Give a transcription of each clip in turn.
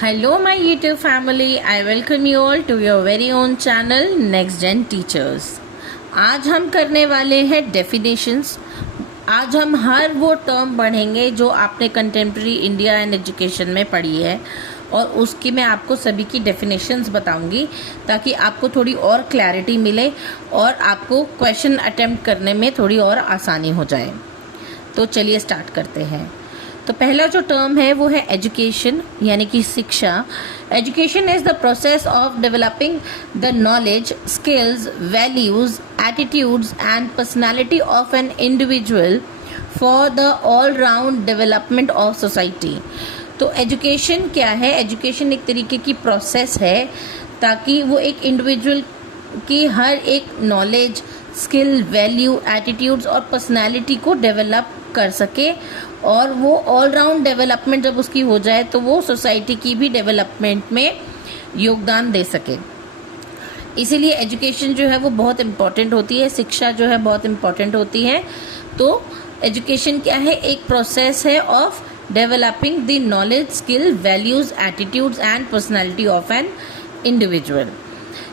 Hello, my YouTube family. I welcome you all to your very own channel Next Gen Teachers. आज हम करने वाले हैं definitions. आज हम हर वो टर्म पढ़ेंगे जो आपने कंटेम्प्रेरी इंडिया एंड एजुकेशन में पढ़ी है और उसकी मैं आपको सभी की डेफिनेशंस बताऊंगी ताकि आपको थोड़ी और क्लैरिटी मिले और आपको क्वेश्चन अटेम्प्ट करने में थोड़ी और आसानी हो जाए। तो चलिए स्टार्ट करते हैं। तो पहला जो टर्म है वो है एजुकेशन यानी कि शिक्षा। Education is the process of developing the knowledge, skills, values, attitudes and personality of an individual for the all round development of society. तो एजुकेशन क्या है? एजुकेशन एक तरीके की प्रोसेस है ताकि वो एक इंडिविजुअल की हर एक नॉलेज, स्किल, वैल्यू, एटीट्यूड्स और पर्सनालिटी को डेवलप कर सके और वो ऑल राउंड डेवलपमेंट जब उसकी हो जाए तो वो सोसाइटी की भी डेवलपमेंट में योगदान दे सके। इसीलिए एजुकेशन जो है वो बहुत इम्पॉर्टेंट होती है, शिक्षा जो है बहुत इम्पॉर्टेंट होती है। तो एजुकेशन क्या है? एक प्रोसेस है of developing the knowledge, skill, values, attitudes and personality of an individual.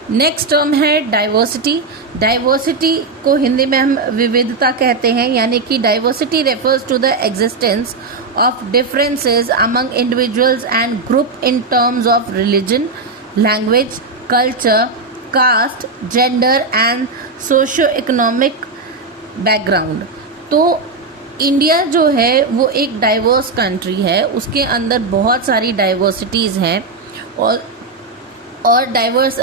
Next term है डाइवर्सिटी। डाइवर्सिटी को हिंदी में हम विविधता कहते हैं, यानी कि diversity refers to the existence of differences among individuals and group in terms of religion, language, culture, caste, gender and socio economic background. तो इंडिया जो है वो एक डाइवर्स कंट्री है, उसके अंदर बहुत सारी डाइवर्सिटीज़ हैं और डाइवर्स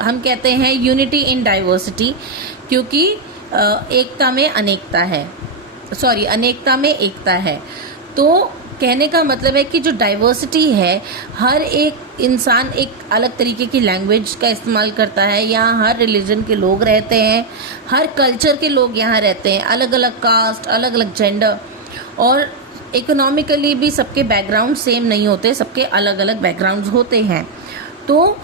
हम कहते हैं यूनिटी इन डाइवर्सिटी, क्योंकि एकता में अनेकता है, अनेकता में एकता है। तो कहने का मतलब है कि जो डाइवर्सिटी है, हर एक इंसान एक अलग तरीके की लैंग्वेज का इस्तेमाल करता है, यहाँ हर रिलीजन के लोग रहते हैं, हर कल्चर के लोग यहाँ रहते हैं, अलग अलग कास्ट, अलग अलग जेंडर, और इकोनॉमिकली भी सबके बैकग्राउंड सेम नहीं होते, सबके अलग अलग बैकग्राउंड्स होते हैं। तो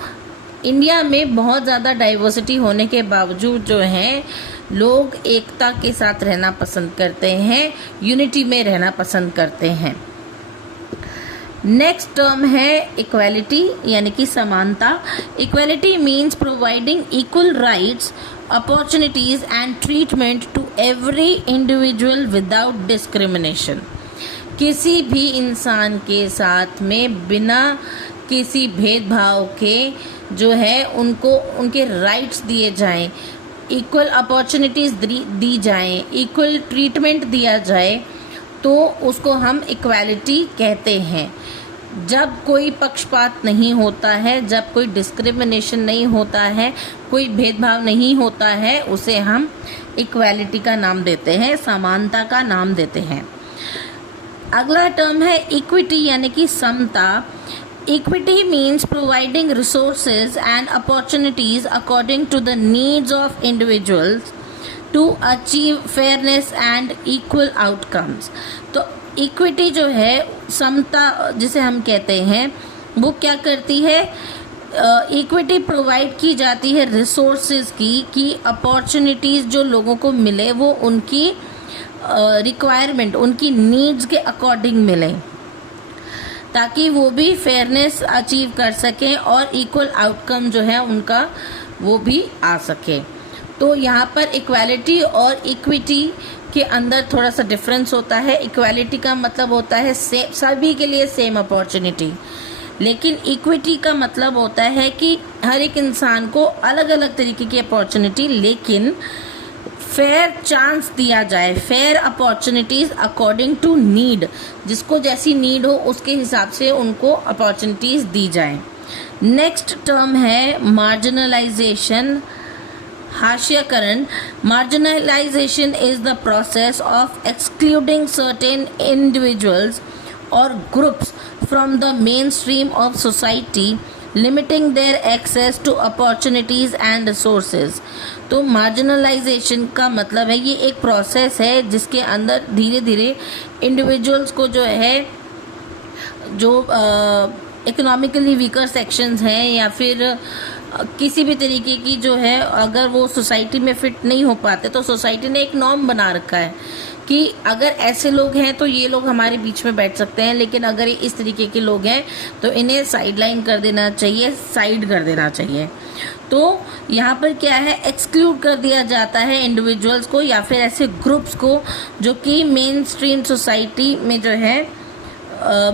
इंडिया में बहुत ज़्यादा डाइवर्सिटी होने के बावजूद जो है लोग एकता के साथ रहना पसंद करते हैं, यूनिटी में रहना पसंद करते हैं। नेक्स्ट टर्म है इक्वालिटी यानी कि समानता। Equality means providing equal rights, opportunities and treatment to every individual without discrimination. किसी भी इंसान के साथ में बिना किसी भेदभाव के जो है उनको उनके राइट्स दिए जाएं, इक्वल अपॉर्चुनिटीज़ दी जाएं, इक्वल ट्रीटमेंट दिया जाए, तो उसको हम इक्वालिटी कहते हैं। जब कोई पक्षपात नहीं होता है, जब कोई डिस्क्रिमिनेशन नहीं होता है, कोई भेदभाव नहीं होता है, उसे हम इक्वालिटी का नाम देते हैं, समानता का नाम देते हैं। अगला टर्म है इक्विटी यानी कि समता। Equity means providing resources and opportunities according to the needs of individuals to achieve fairness and equal outcomes. तो equity जो है, समता जिसे हम कहते हैं, वो क्या करती है? इक्विटी प्रोवाइड की जाती है रिसोर्सेज की, कि अपॉर्चुनिटीज़ जो लोगों को मिले वो उनकी रिक्वायरमेंट, उनकी नीड्स के अकॉर्डिंग मिले, ताकि वो भी फेयरनेस अचीव कर सकें और इक्वल आउटकम जो है उनका वो भी आ सके। तो यहाँ पर इक्वालिटी और इक्विटी के अंदर थोड़ा सा डिफरेंस होता है। इक्वालिटी का मतलब होता है सभी के लिए सेम अपॉर्चुनिटी, लेकिन इक्विटी का मतलब होता है कि हर एक इंसान को अलग अलग तरीके की अपॉर्चुनिटी, लेकिन फेयर चांस दिया जाए, fair opportunities according to need, जिसको जैसी नीड हो उसके हिसाब से उनको अपॉर्चुनिटीज़ दी जाए। नेक्स्ट टर्म है मार्जिनलाइजेशन, हाशियाकरण। Marginalisation is the process of excluding certain individuals और groups from the mainstream of society, limiting their access to opportunities and resources. तो मार्जिनलाइजेशन का मतलब है ये एक प्रोसेस है जिसके अंदर धीरे धीरे इंडिविजुअल्स को जो है, जो इकोनॉमिकली वीकर सेक्शंस हैं या फिर किसी भी तरीके की जो है, अगर वो सोसाइटी में फिट नहीं हो पाते, तो सोसाइटी ने एक नॉर्म बना रखा है कि अगर ऐसे लोग हैं तो ये लोग हमारे बीच में बैठ सकते हैं, लेकिन अगर इस तरीके के लोग हैं तो इन्हें साइडलाइन कर देना चाहिए, साइड कर देना चाहिए। तो यहाँ पर क्या है, एक्सक्लूड कर दिया जाता है इंडिविजुअल्स को या फिर ऐसे ग्रुप्स को जो कि मेन स्ट्रीम सोसाइटी में जो है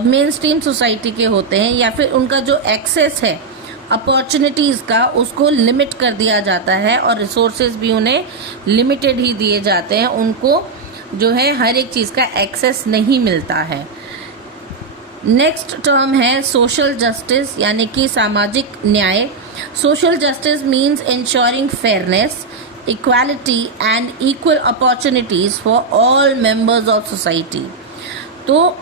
मेन स्ट्रीम सोसाइटी के होते हैं, या फिर उनका जो एक्सेस है अपॉर्चुनिटीज़ का उसको लिमिट कर दिया जाता है और रिसोर्सेज भी उन्हें लिमिटेड ही दिए जाते हैं, उनको जो है हर एक चीज़ का एक्सेस नहीं मिलता है। नेक्स्ट टर्म है सोशल जस्टिस यानी कि सामाजिक न्याय। Social justice means ensuring fairness, equality and equal opportunities for all members of society. तो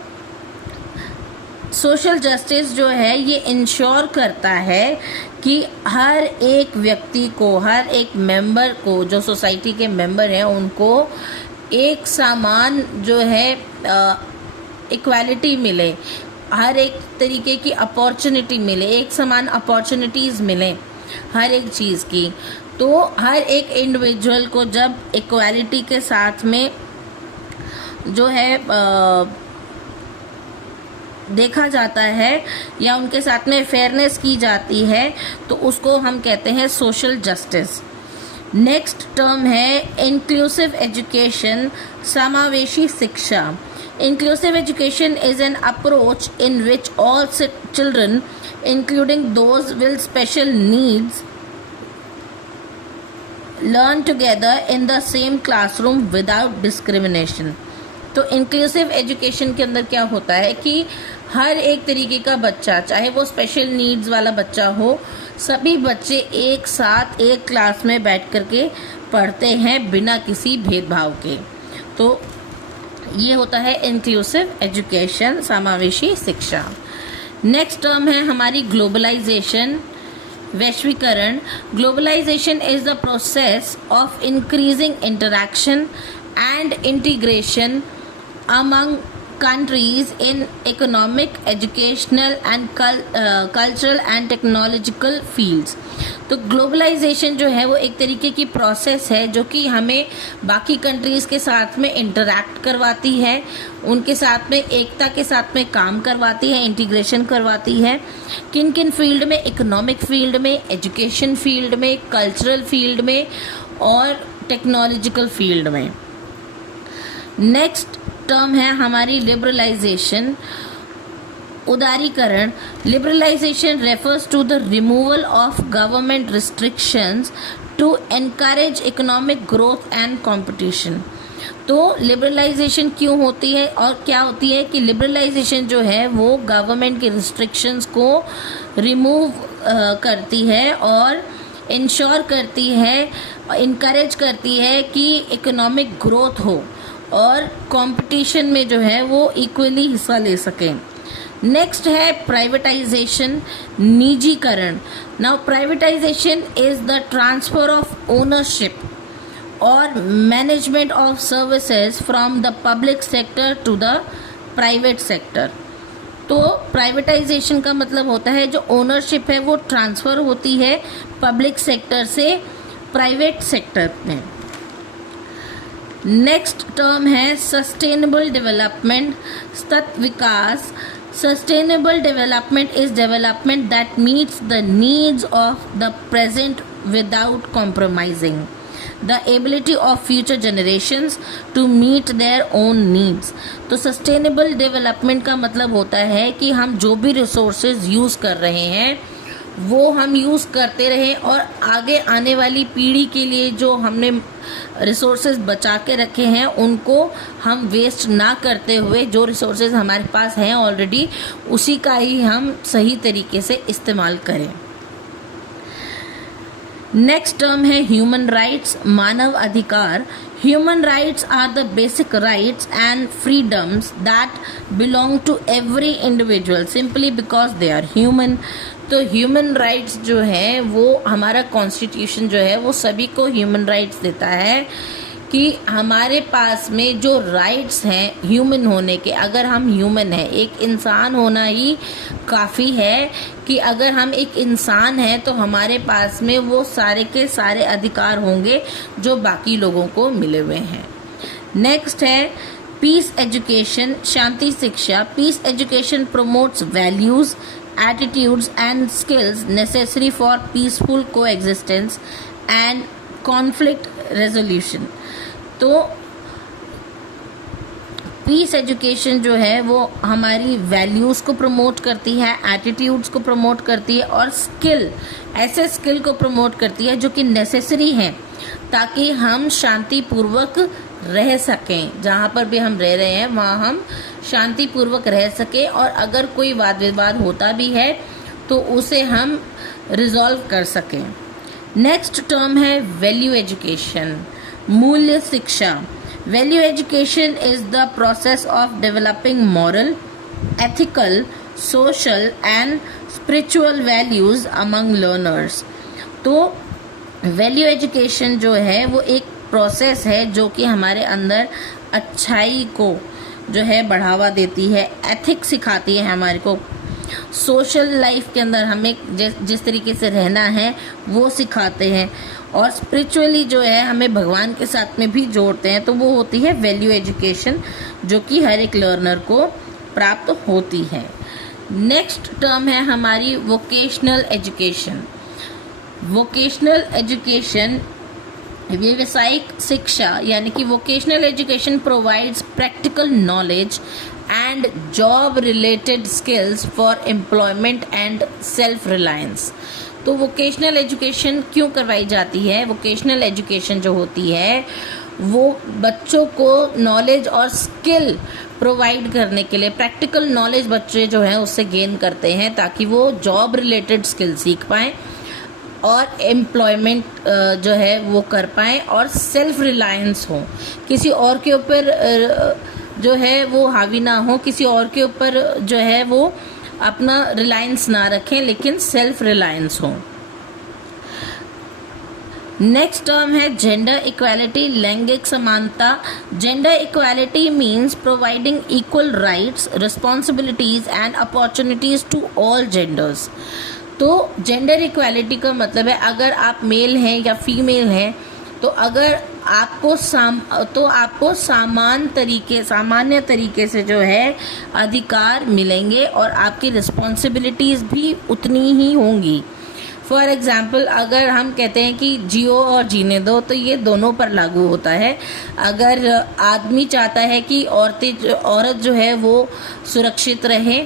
सोशल जस्टिस जो है ये इंश्योर करता है कि हर एक व्यक्ति को, हर एक मेंबर को, जो सोसाइटी के मेंबर हैं उनको एक समान जो है इक्वालिटी मिले, हर एक तरीके की अपॉर्चुनिटी मिले, एक समान अपॉर्चुनिटीज़ मिले हर एक चीज़ की। तो हर एक इंडिविजुअल को जब इक्वालिटी के साथ में जो है देखा जाता है या उनके साथ में फेयरनेस की जाती है तो उसको हम कहते हैं सोशल जस्टिस। नेक्स्ट टर्म है इंक्लूसिव एजुकेशन, समावेशी शिक्षा। Inclusive education is an approach in which all children including those with special needs learn together in the same classroom without discrimination। तो इंक्लूसिव एजुकेशन के अंदर क्या होता है कि हर एक तरीके का बच्चा, चाहे वो स्पेशल नीड्स वाला बच्चा हो, सभी बच्चे एक साथ एक क्लास में बैठ करके पढ़ते हैं बिना किसी भेदभाव के। तो ये होता है इंक्लूसिव एजुकेशन, समावेशी शिक्षा। नेक्स्ट टर्म है हमारी ग्लोबलाइजेशन, वैश्वीकरण। Globalisation is the process of increasing interaction and integration among countries in economic, educational and cultural and technological fields। तो ग्लोबलाइजेशन जो है वो एक तरीके की प्रोसेस है जो कि हमें बाकी कंट्रीज़ के साथ में इंटरैक्ट करवाती है, उनके साथ में एकता के साथ में काम करवाती है, इंटीग्रेशन करवाती है। किन किन फील्ड में? इकोनॉमिक फील्ड में, एजुकेशन फील्ड में, कल्चरल फील्ड में और टेक्नोलॉजिकल फील्ड में। नेक्स्ट टर्म है हमारी लिबरलाइजेशन, उदारीकरण। Liberalisation refers to the removal of government restrictions to encourage economic growth and competition. तो लिबरलाइजेशन क्यों होती है और क्या होती है कि लिबरलाइजेशन जो है वो गवर्नमेंट के रिस्ट्रिक्शंस को रिमूव करती है और इंश्योर करती है, इनकरेज करती है कि इकोनॉमिक ग्रोथ हो और कंपटीशन में जो है वो इक्वली हिस्सा ले सकें। नेक्स्ट है प्राइवेटाइजेशन, निजीकरण। Now privatisation is the transfer of ownership और management of services from the public sector to the private sector. तो प्राइवेटाइजेशन का मतलब होता है जो ओनरशिप है वो ट्रांसफ़र होती है पब्लिक सेक्टर से प्राइवेट सेक्टर में। नेक्स्ट टर्म है सस्टेनेबल डेवलपमेंट, सतत विकास। Sustainable development is development that meets the needs of the present without compromising the ability of future generations to meet their own needs। तो sustainable development का मतलब होता है कि हम जो भी रिसोर्सेज यूज़ कर रहे हैं वो हम यूज़ करते रहें और आगे आने वाली पीढ़ी के लिए जो हमने रिसोर्सेज बचा के रखे हैं उनको हम वेस्ट ना करते हुए जो रिसोर्सेज हमारे पास हैं ऑलरेडी उसी का ही हम सही तरीके से इस्तेमाल करें। नेक्स्ट टर्म है ह्यूमन राइट्स, मानव अधिकार। Human rights are the basic rights and freedoms that belong to every individual simply because they are human. तो ह्यूमन राइट्स जो है वो हमारा कॉन्स्टिट्यूशन जो है वो सभी को ह्यूमन राइट्स देता है कि हमारे पास में जो राइट्स हैं ह्यूमन होने के, अगर हम ह्यूमन हैं, एक इंसान होना ही काफ़ी है कि अगर हम एक इंसान हैं तो हमारे पास में वो सारे के सारे अधिकार होंगे जो बाकी लोगों को मिले हुए हैं। नेक्स्ट है पीस एजुकेशन, शांति शिक्षा। Peace education promotes values, attitudes and skills necessary for peaceful coexistence and conflict resolution. तो पीस एजुकेशन जो है वो हमारी वैल्यूज़ को प्रमोट करती है, एटीट्यूड्स को प्रमोट करती है और ऐसे स्किल को प्रमोट करती है जो कि नेसेसरी हैं ताकि हम शांतिपूर्वक रह सकें। जहाँ पर भी हम रह रहे हैं वहाँ हम शांतिपूर्वक रह सकें और अगर कोई वाद विवाद होता भी है तो उसे हम रिजॉल्व कर सकें। नेक्स्ट टर्म है वैल्यू एजुकेशन, मूल्य शिक्षा। Value education is the process of developing moral, ethical, social and spiritual values among learners। तो वैल्यू एजुकेशन जो है वो एक प्रोसेस है जो कि हमारे अंदर अच्छाई को जो है बढ़ावा देती है, एथिक्स सिखाती है हमारे को, सोशल लाइफ के अंदर हमें जिस तरीके से रहना है वो सिखाते हैं और स्पिरिचुअली जो है हमें भगवान के साथ में भी जोड़ते हैं। तो वो होती है वैल्यू एजुकेशन जो कि हर एक लर्नर को प्राप्त होती है। नेक्स्ट टर्म है हमारी वोकेशनल एजुकेशन। वोकेशनल एजुकेशन व्यावसायिक शिक्षा यानी कि vocational education provides practical knowledge and job related skills for employment and self reliance. तो वोकेशनल एजुकेशन क्यों करवाई जाती है? वोकेशनल एजुकेशन जो होती है वो बच्चों को नॉलेज और स्किल प्रोवाइड करने के लिए, प्रैक्टिकल नॉलेज बच्चे जो हैं उससे गेन करते हैं ताकि वो जॉब रिलेटेड स्किल सीख पाएँ और एम्प्लॉयमेंट जो है वो कर पाएँ और सेल्फ रिलायंस हो, किसी और के ऊपर जो है वो हावी ना हो, किसी और के ऊपर जो है वो अपना रिलायंस ना रखें लेकिन सेल्फ रिलायंस हो। नेक्स्ट टर्म है जेंडर इक्वालिटी, लैंगिक समानता। Gender equality means providing equal rights, responsibilities and opportunities to all genders. तो जेंडर इक्वालिटी का मतलब है अगर आप मेल हैं या फीमेल हैं तो अगर आपको सामान्य तरीके से जो है अधिकार मिलेंगे और आपकी रिस्पॉन्सिबिलिटीज़ भी उतनी ही होंगी। फॉर एग्ज़ाम्पल अगर हम कहते हैं कि जियो और जीने दो तो ये दोनों पर लागू होता है। अगर आदमी चाहता है कि औरत जो है वो सुरक्षित रहे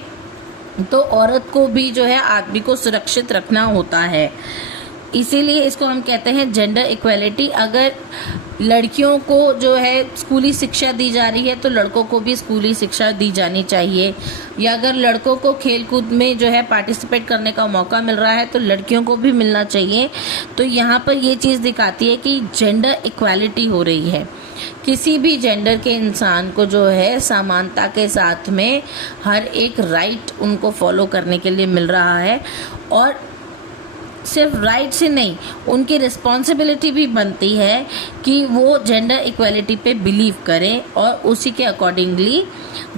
तो औरत को भी जो है आदमी को सुरक्षित रखना होता है, इसीलिए इसको हम कहते हैं जेंडर इक्वालिटी। अगर लड़कियों को जो है स्कूली शिक्षा दी जा रही है तो लड़कों को भी स्कूली शिक्षा दी जानी चाहिए, या अगर लड़कों को खेलकूद में जो है पार्टिसिपेट करने का मौका मिल रहा है तो लड़कियों को भी मिलना चाहिए। तो यहाँ पर ये चीज़ दिखाती है कि जेंडर इक्वालिटी हो रही है, किसी भी जेंडर के इंसान को जो है समानता के साथ में हर एक राइट उनको फॉलो करने के लिए मिल रहा है और सिर्फ राइट से नहीं उनकी रिस्पॉन्सिबिलिटी भी बनती है कि वो जेंडर इक्वालिटी पे बिलीव करें और उसी के अकॉर्डिंगली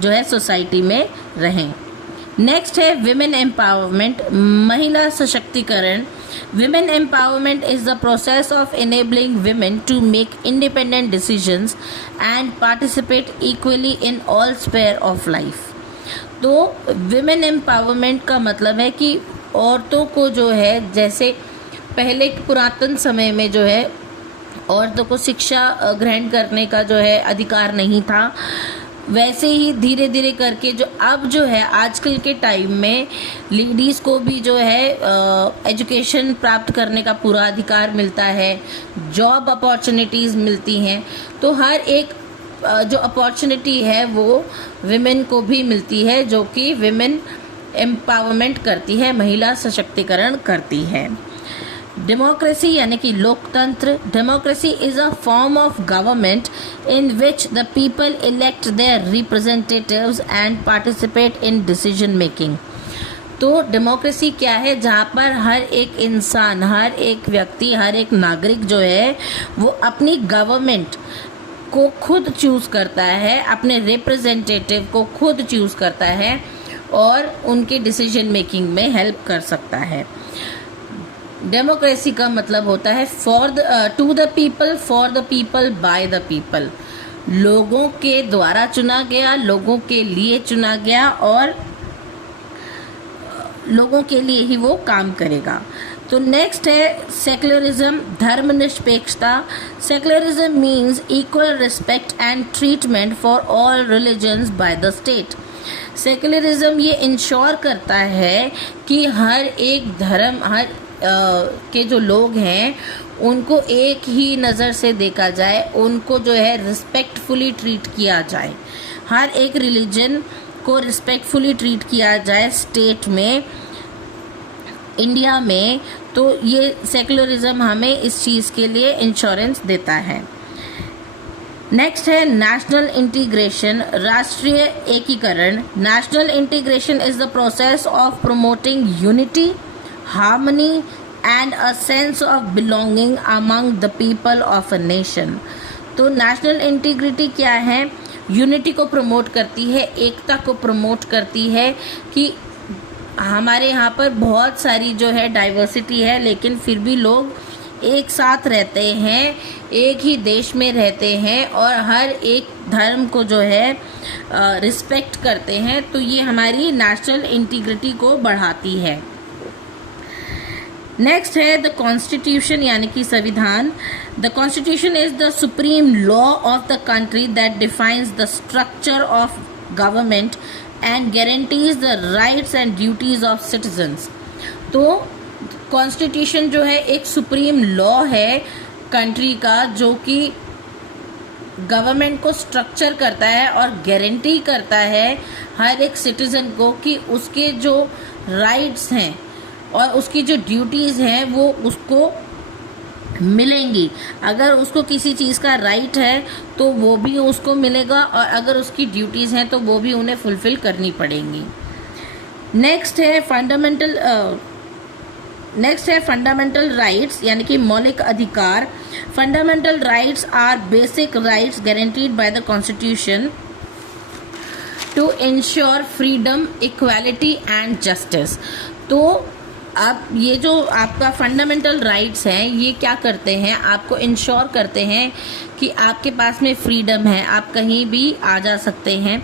जो है सोसाइटी में रहें। नेक्स्ट है विमेन एम्पावरमेंट, महिला सशक्तिकरण। Women empowerment is the process of enabling women to make independent decisions and participate equally in all sphere of life। तो women empowerment का मतलब है कि औरतों को जो है जैसे पहले पुरातन समय में जो है औरतों को शिक्षा ग्रहण करने का जो है अधिकार नहीं था, वैसे ही धीरे धीरे करके जो अब जो है आजकल के टाइम में लेडीज़ को भी जो है एजुकेशन प्राप्त करने का पूरा अधिकार मिलता है, जॉब अपॉर्चुनिटीज़ मिलती हैं। तो हर एक जो अपॉर्चुनिटी है वो विमेन को भी मिलती है जो कि विमेन एम्पावरमेंट करती है, महिला सशक्तिकरण करती है। डेमोक्रेसी यानी कि लोकतंत्र। Democracy is a form of government in which the people elect their representatives and participate in decision making. तो डेमोक्रेसी क्या है? जहाँ पर हर एक इंसान, हर एक व्यक्ति, हर एक नागरिक जो है वो अपनी गवर्नमेंट को खुद चूज़ करता है, अपने रिप्रेजेंटेटिव को खुद चूज़ करता है और उनके डिसीजन मेकिंग में हेल्प कर सकता है। डेमोक्रेसी का मतलब होता है to the people, for the people, by the people. लोगों के द्वारा चुना गया, लोगों के लिए चुना गया और लोगों के लिए ही वो काम करेगा। तो नेक्स्ट है सेक्युलरिज्म, धर्मनिरपेक्षता। Secularism means equal respect and treatment for all religions by the state. Secularism ये इंश्योर करता है कि हर एक धर्म, के जो लोग हैं उनको एक ही नज़र से देखा जाए, उनको जो है रिस्पेक्टफुली ट्रीट किया जाए, हर एक रिलीजन को रिस्पेक्टफुली ट्रीट किया जाए स्टेट में, इंडिया में। तो ये सेक्युलरिज्म हमें इस चीज़ के लिए इंश्योरेंस देता है। नेक्स्ट है नेशनल इंटीग्रेशन, राष्ट्रीय एकीकरण। National integration is the process of promoting unity, harmony and a sense of belonging among the people of a nation. तो नेशनल इंटीग्रिटी क्या है? यूनिटी को प्रमोट करती है, एकता को प्रमोट करती है कि हमारे यहाँ पर बहुत सारी जो है डाइवर्सिटी है, लेकिन फिर भी लोग एक साथ रहते हैं, एक ही देश में रहते हैं और हर एक धर्म को जो है रिस्पेक्ट करते हैं। तो ये हमारी नेशनल इंटीग्रिटी को बढ़ाती है। नेक्स्ट है द कॉन्स्टिट्यूशन यानी कि संविधान। The constitution is the supreme law of the country that defines the structure of government and guarantees the rights and duties of citizens। तो कॉन्स्टिट्यूशन जो है एक सुप्रीम लॉ है कंट्री का, जो कि गवर्नमेंट को स्ट्रक्चर करता है और गारंटी करता है हर एक सिटीजन को कि उसके जो राइट्स हैं और उसकी जो ड्यूटीज़ हैं वो उसको मिलेंगी। अगर उसको किसी चीज़ का राइट है तो वो भी उसको मिलेगा और अगर उसकी ड्यूटीज़ हैं तो वो भी उन्हें फुलफिल करनी पड़ेंगी। नेक्स्ट है फंडामेंटल राइट्स यानी कि मौलिक अधिकार। Fundamental rights are basic rights guaranteed by the constitution to ensure freedom, equality and justice. तो अब ये जो आपका फंडामेंटल राइट्स हैं ये क्या करते हैं? आपको इंश्योर करते हैं कि आपके पास में फ्रीडम है, आप कहीं भी आ जा सकते हैं,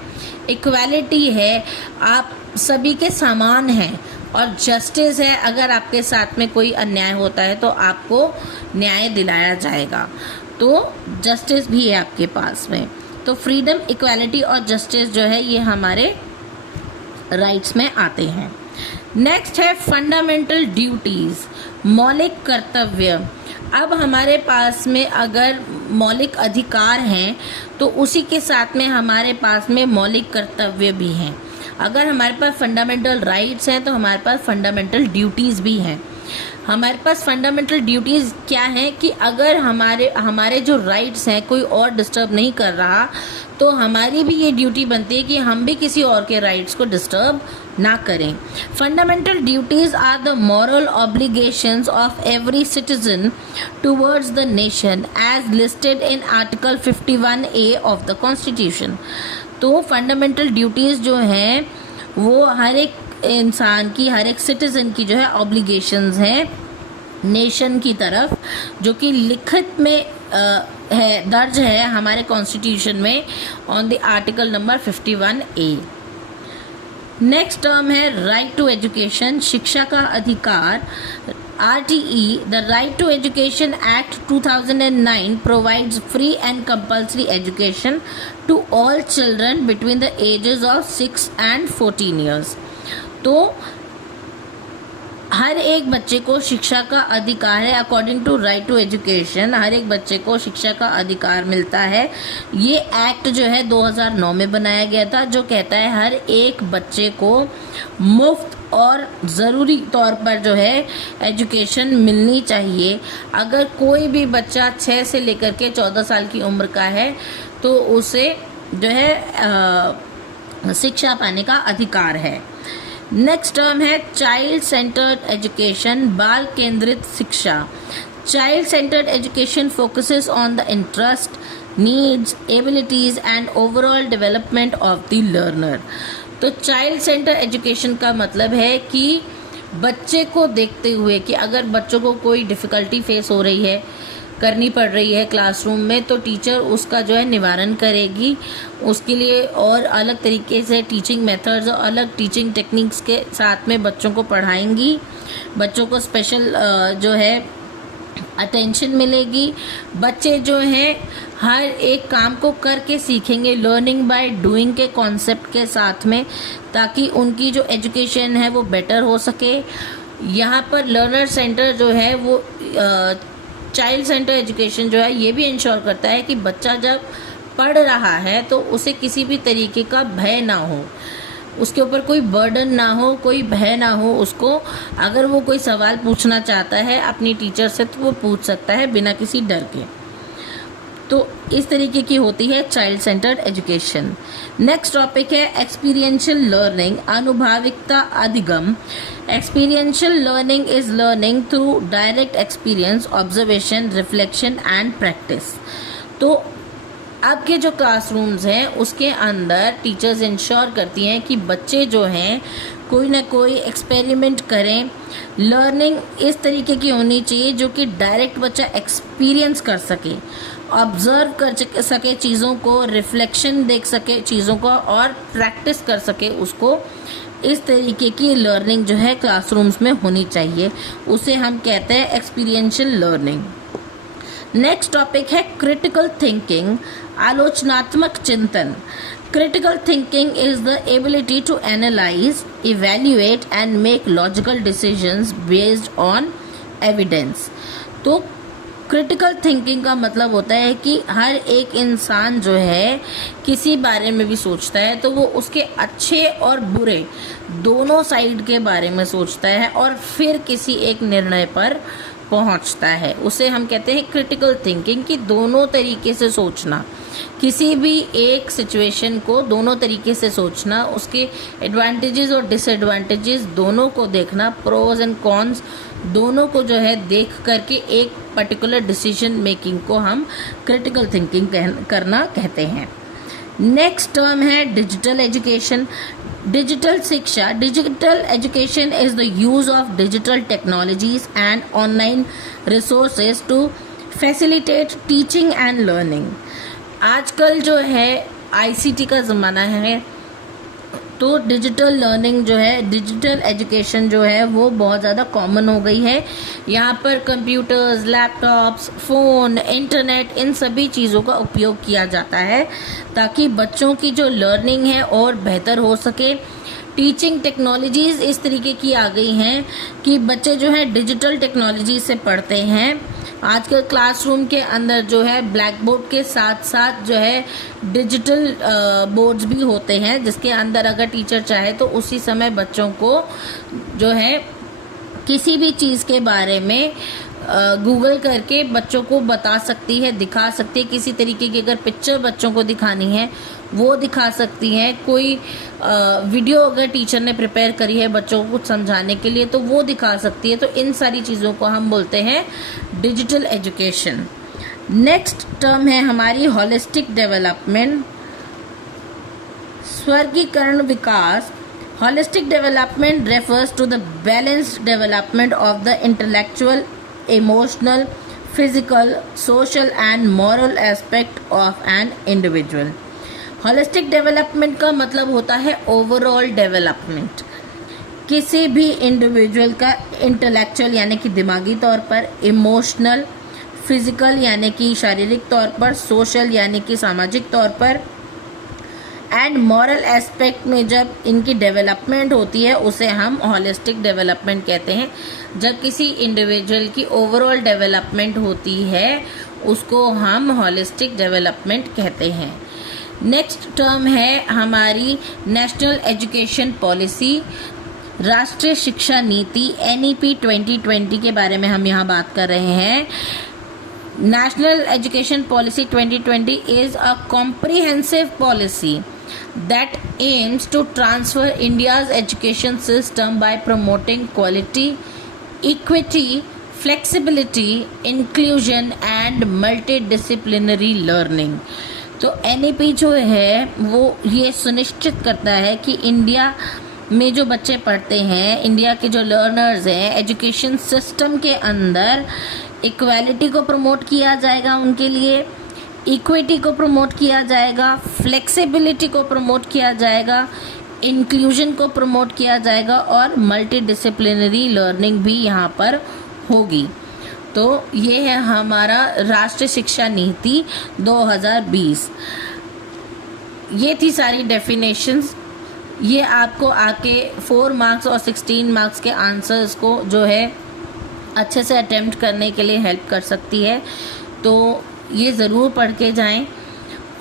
इक्वालिटी है, आप सभी के समान हैं, और जस्टिस है, अगर आपके साथ में कोई अन्याय होता है तो आपको न्याय दिलाया जाएगा। तो जस्टिस भी है आपके पास में। तो फ्रीडम, इक्वालिटी और जस्टिस जो है ये हमारे राइट्स में आते हैं। नेक्स्ट है फंडामेंटल ड्यूटीज, मौलिक कर्तव्य। अब हमारे पास में अगर मौलिक अधिकार हैं तो उसी के साथ में हमारे पास में मौलिक कर्तव्य भी हैं। अगर हमारे पास फंडामेंटल राइट्स हैं तो हमारे पास फंडामेंटल ड्यूटीज़ भी हैं। हमारे पास फंडामेंटल ड्यूटीज़ क्या हैं कि अगर हमारे जो राइट्स हैं कोई और डिस्टर्ब नहीं कर रहा तो हमारी भी ये ड्यूटी बनती है कि हम भी किसी और के राइट्स को डिस्टर्ब ना करें। Fundamental duties are the moral obligations of every citizen towards the nation as listed in article 51A of the constitution. तो फंडामेंटल ड्यूटीज़ जो हैं वो हर एक इंसान की, हर एक सिटीजन की जो है ऑब्लिगेशंस हैं नेशन की तरफ, जो कि लिखित में है, दर्ज है हमारे कॉन्स्टिट्यूशन में on the article number 51A। Next term है राइट टू एजुकेशन, शिक्षा का अधिकार। RTE, the Right to Education Act 2009 provides free and compulsory education to all children between the ages of 6 and 14 years। तो हर एक बच्चे को शिक्षा का अधिकार है। According to right to education हर एक बच्चे को शिक्षा का अधिकार मिलता है। ये एक्ट जो है 2009 में बनाया गया था, जो कहता है हर एक बच्चे को मुफ्त और ज़रूरी तौर पर जो है एजुकेशन मिलनी चाहिए। अगर कोई भी बच्चा 6 से लेकर के 14 साल की उम्र का है तो उसे जो है शिक्षा पाने का अधिकार है। नेक्स्ट टर्म है चाइल्ड सेंटर्ड एजुकेशन, बाल केंद्रित शिक्षा। Child centred education focuses on the interest, needs, abilities and overall development of the learner. तो चाइल्ड सेंटर एजुकेशन का मतलब है कि बच्चे को देखते हुए कि अगर बच्चों को कोई डिफ़िकल्टी फेस हो रही है करनी पड़ रही है क्लासरूम में, तो टीचर उसका जो है निवारण करेगी। उसके लिए और अलग तरीके से टीचिंग मेथड्स और अलग टीचिंग टेक्निक्स के साथ में बच्चों को पढ़ाएंगी। बच्चों को स्पेशल जो है अटेंशन मिलेगी। बच्चे जो हैं हर एक काम को करके सीखेंगे, लर्निंग बाय डूइंग के कॉन्सेप्ट के साथ में, ताकि उनकी जो एजुकेशन है वो बेटर हो सके। यहाँ पर लर्नर सेंटर जो है वो चाइल्ड सेंटर एजुकेशन जो है ये भी इंश्योर करता है कि बच्चा जब पढ़ रहा है तो उसे किसी भी तरीके का भय ना हो, उसके ऊपर कोई बर्डन ना हो, कोई भय ना हो उसको। अगर वो कोई सवाल पूछना चाहता है अपनी टीचर से तो वो पूछ सकता है बिना किसी डर के। तो इस तरीके की होती है child centred education. Next topic है एक्सपीरियंशियल लर्निंग, अनुभविकता अधिगम। Experiential learning is learning through direct experience, observation, reflection and practice. तो अब के जो क्लासरूम्स हैं उसके अंदर टीचर्स इंश्योर करती हैं कि बच्चे जो हैं कोई ना कोई एक्सपेरिमेंट करें। लर्निंग इस तरीके की होनी चाहिए जो कि डायरेक्ट बच्चा एक्सपीरियंस कर सके, ऑब्जर्व कर सके चीज़ों को, रिफ्लेक्शन देख सके चीज़ों को और प्रैक्टिस कर सके उसको। इस तरीके की लर्निंग जो है क्लासरूम्स में होनी चाहिए, उसे हम कहते हैं एक्सपीरियंशियल लर्निंग। नेक्स्ट टॉपिक है क्रिटिकल थिंकिंग, आलोचनात्मक चिंतन। Critical thinking is the ability to analyse, evaluate and make logical decisions based on evidence. तो क्रिटिकल थिंकिंग का मतलब होता है कि हर एक इंसान जो है किसी बारे में भी सोचता है तो वो उसके अच्छे और बुरे दोनों साइड के बारे में सोचता है और फिर किसी एक निर्णय पर पहुंचता है। उसे हम कहते हैं क्रिटिकल थिंकिंग, कि दोनों तरीके से सोचना, किसी भी एक सिचुएशन को दोनों तरीके से सोचना, उसके एडवांटेजेस और डिसएडवांटेजेस दोनों को देखना, प्रोज एंड कॉन्स दोनों को जो है देख करके एक पर्टिकुलर डिसीजन मेकिंग को हम क्रिटिकल थिंकिंग करना कहते हैं। नेक्स्ट टर्म है डिजिटल एजुकेशन, डिजिटल शिक्षा। Digital education is the use of digital technologies and online resources to facilitate teaching and learning. आजकल जो है आईसीटी का ज़माना है, तो डिजिटल लर्निंग जो है, डिजिटल एजुकेशन जो है वो बहुत ज़्यादा कॉमन हो गई है। यहाँ पर कंप्यूटर्स, लैपटॉप्स, फ़ोन, इंटरनेट, इन सभी चीज़ों का उपयोग किया जाता है ताकि बच्चों की जो लर्निंग है और बेहतर हो सके। टीचिंग टेक्नोलॉजीज़ इस तरीके की आ गई हैं कि बच्चे जो है डिजिटल टेक्नोलॉजी से पढ़ते हैं। आजकल क्लासरूम के अंदर जो है ब्लैक बोर्ड के साथ साथ जो है डिजिटल बोर्ड्स भी होते हैं, जिसके अंदर अगर टीचर चाहे तो उसी समय बच्चों को जो है किसी भी चीज़ के बारे में गूगल करके बच्चों को बता सकती है, दिखा सकती है। किसी तरीके की अगर पिक्चर बच्चों को दिखानी है वो दिखा सकती है। कोई वीडियो अगर टीचर ने प्रिपेयर करी है बच्चों को कुछ समझाने के लिए तो वो दिखा सकती है। तो इन सारी चीज़ों को हम बोलते हैं डिजिटल एजुकेशन। नेक्स्ट टर्म है हमारी होलिस्टिक डेवलपमेंट, स्वर्गीकरण विकास। Holistic development refers to the balanced development of the intellectual, emotional, physical, social and moral aspect of an individual. Holistic development का मतलब होता है ओवरऑल डेवलपमेंट, किसी भी इंडिविजुअल का इंटेलेक्चुअल यानी कि दिमागी तौर पर, इमोशनल, फिजिकल यानी कि शारीरिक तौर पर, सोशल यानी कि सामाजिक तौर पर एंड मॉरल एस्पेक्ट में जब इनकी डेवलपमेंट होती है उसे हम होलिस्टिक डेवलपमेंट कहते हैं। जब किसी इंडिविजुअल की ओवरऑल डेवलपमेंट होती है उसको हम होलिस्टिक डेवलपमेंट कहते हैं। नेक्स्ट टर्म है हमारी नेशनल एजुकेशन पॉलिसी, राष्ट्रीय शिक्षा नीति, NEP 2020 के बारे में हम यहाँ बात कर रहे हैं। National education policy 2020 is a comprehensive policy that aims to transfer India's education system by promoting quality, equity, flexibility, inclusion and multidisciplinary learning। तो NEP जो है वो ये सुनिश्चित करता है कि इंडिया में जो बच्चे पढ़ते हैं, इंडिया के जो लर्नर्स हैं, एजुकेशन सिस्टम के अंदर इक्वालिटी को प्रमोट किया जाएगा उनके लिए, इक्विटी को प्रमोट किया जाएगा, फ्लेक्सिबिलिटी को प्रमोट किया जाएगा, इंक्लूजन को प्रमोट किया जाएगा और मल्टी डिसिप्लिनरी लर्निंग भी यहाँ पर होगी। तो ये है हमारा राष्ट्रीय शिक्षा नीति 2020। ये थी सारी डेफिनेशंस। ये आपको आके 4 मार्क्स और 16 मार्क्स के आंसर्स को जो है अच्छे से अटेम्प्ट करने के लिए हेल्प कर सकती है। तो ये ज़रूर पढ़ के जाएं।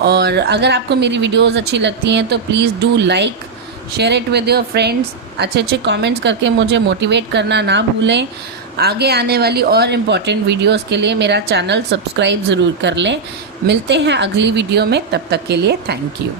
और अगर आपको मेरी वीडियोस अच्छी लगती हैं तो please do like, share it with your friends. अच्छे अच्छे कमेंट्स करके मुझे मोटिवेट करना ना भूलें। आगे आने वाली और इम्पॉर्टेंट वीडियोस के लिए मेरा चैनल सब्सक्राइब ज़रूर कर लें। मिलते हैं अगली वीडियो में, तब तक के लिए थैंक यू।